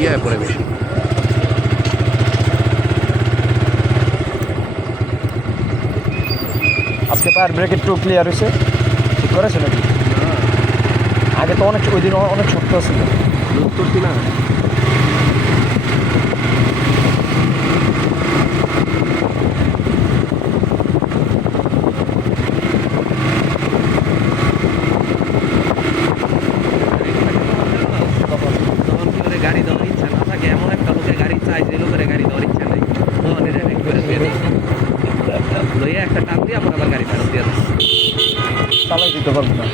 ইয়ে পরে বেশি। আজকে টায়ার ব্রেক একটু ক্লিয়ার হয়েছে, ঠিক করেছে নাকি? আগে তো অনেক, ওই দিন অনেক ছোট্ট ছিল। লুক করছি না। গাড়ি দেওয়ার ইচ্ছা না থাকে, এমন একটা লোকের গাড়ি চাই যে লোকের গাড়ি দেওয়ার ইচ্ছা নেই, লইয়া একটা টান দিয়ে আবার গাড়ি ফেরত দিয়ে দেয়। চালাই দিতে পারবো না।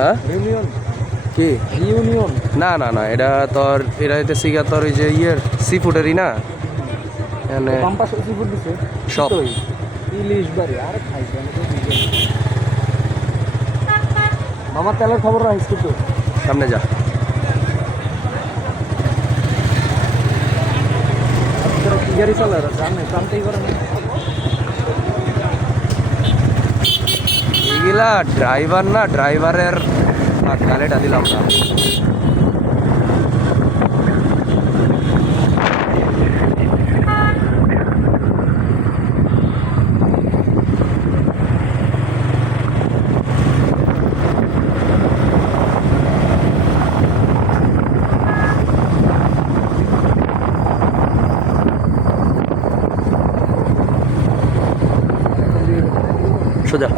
হ্যাঁ ইউনিয়ন কি? ইউনিয়ন না না না, এটা তোর এটা হইতেছে গিয়া তোর ওই যে ইয়ের সি ফুডেরই না, এখানে পাম্পা সবজি ফুড দিছে সব। ইলিশ বাড়ি আর খাইছে মামার তেলের খবর রাখিস কিন্তু। সামনে যা। গাড়ি চালায় জানে জানতেই করে না। এগুলা ড্রাইভার না, ড্রাইভারের গালেটা দিলাম না। সোজা